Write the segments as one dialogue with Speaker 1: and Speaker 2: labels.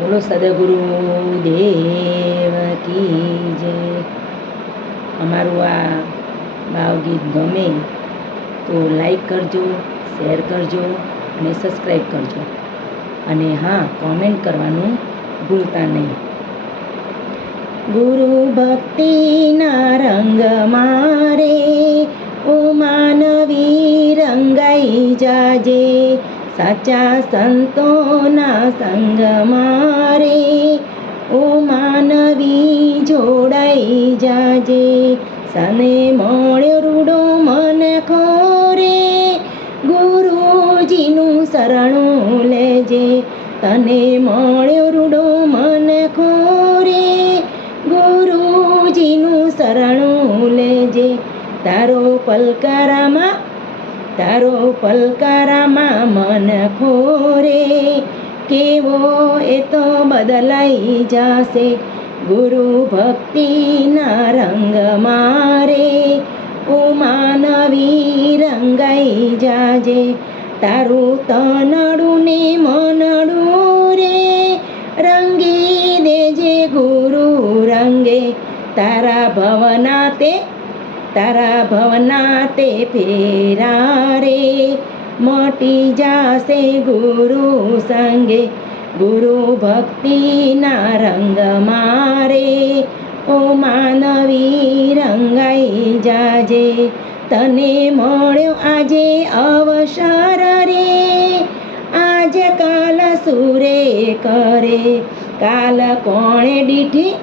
Speaker 1: બોલો સદગુરુ દેવ કી જય. અમારું આ ભાવગીત ગમે તો લાઈક કરજો, શેર કરજો અને સબસ્ક્રાઈબ કરજો. અને હા, કોમેન્ટ કરવાનું ભૂલતા નહીં. ગુરુ ભક્તિના રંગ મારે, ઓ માનવી રંગાઈ જાજે. સાચા સંતોના સંગ મારે ઓ માનવી જોડાઈ જાજે સને મળ્યો રૂડો મન ખોરે ગુરુજીનું શરણું લેજે તને મળ્યો રૂડો મન ખોરે ગુરુજીનું શરણું લેજે તારો પલકારામાં તારો પલકારામાં મન ખોરે, કેવો એ તો બદલાઈ જશે. ગુરુ ભક્તિના રંગ મારે ઉમાનવી માનવી રંગાઈ જાજે. તારું તનડું ને મનડું રે રંગી દેજે ગુરુ રંગે. તારા ભવના તે તારા ભવના તે ફેરા રે મોટી જાશે ગુરુ સંગે. ગુરુ ભક્તિના રંગ મારે, ઓ માનવી રંગાઈ જાજે. તને મળ્યો આજે અવસર રે, આજ કાલ સુરે કરે. કાલ કોણે દીઠી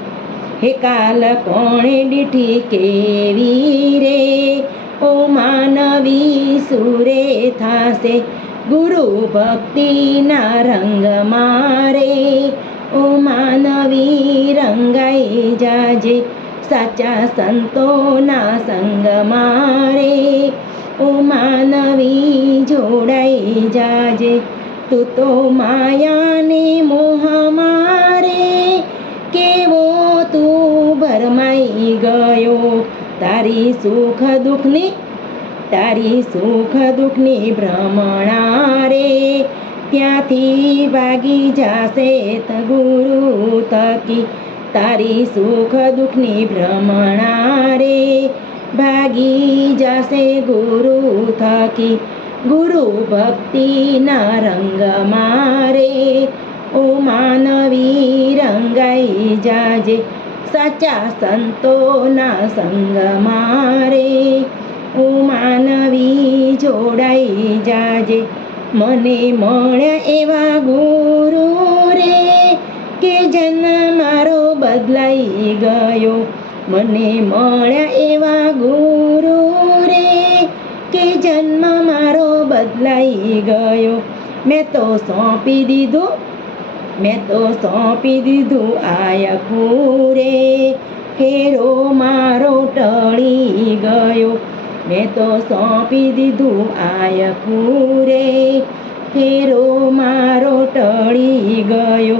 Speaker 1: હે કાલ કોણે દીઠી કેવી રે? ઓ માનવી, સુરે થાશે ગુરુ ભક્તિના રંગ મારે? ઓ માનવી, રંગાઈ જાજે સાચા સંતોના સંગ મારે? ઓ માનવી, જોડાઈ જાજે તું તો માયાને તારી સુખ દુઃખની, તારી સુખ દુઃખની ભ્રમણા રે. ત્યાંથી ભાગી જાશે ગુરુ થકી, તારી સુખ દુઃખની ભ્રમણા રે. ભાગી જાશે ગુરુ થકી, ગુરુ ભક્તિના રંગ મારે ઓ માનવી રંગાઈ જાજે સાચા સંતોના સંગ મારે માનવી જોડાઈ જાજે. મને મળે એવા ગુરુ રે કે જન્મ મારો બદલાઈ ગયો. મને મળ્યા એવા ગુરુ રે કે જન્મ મારો બદલાઈ ગયો. મેં તો સોંપી દીધું મેં તો સોંપી દીધું આયા રે ફેરો મારો ટળી ગયો. મેં તો સોંપી દીધું આયા રે ફેરો મારો ટળી ગયો.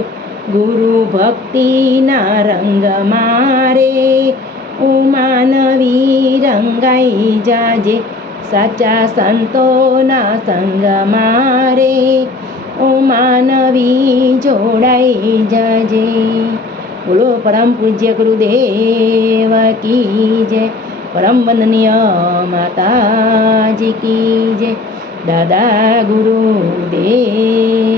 Speaker 1: ગુરુ ભક્તિના રંગ મારે. ઉમાનવી રંગાઈ જાજે. સાચા સંતોના સંગ મારે. ઓ માનવી જોડાઈ જાજે. બોલો પરમ પૂજ્ય ગુરુદેવ કી જય. પરમ વંદનીય માતાજી કી જય. દાદા ગુરુદેવ.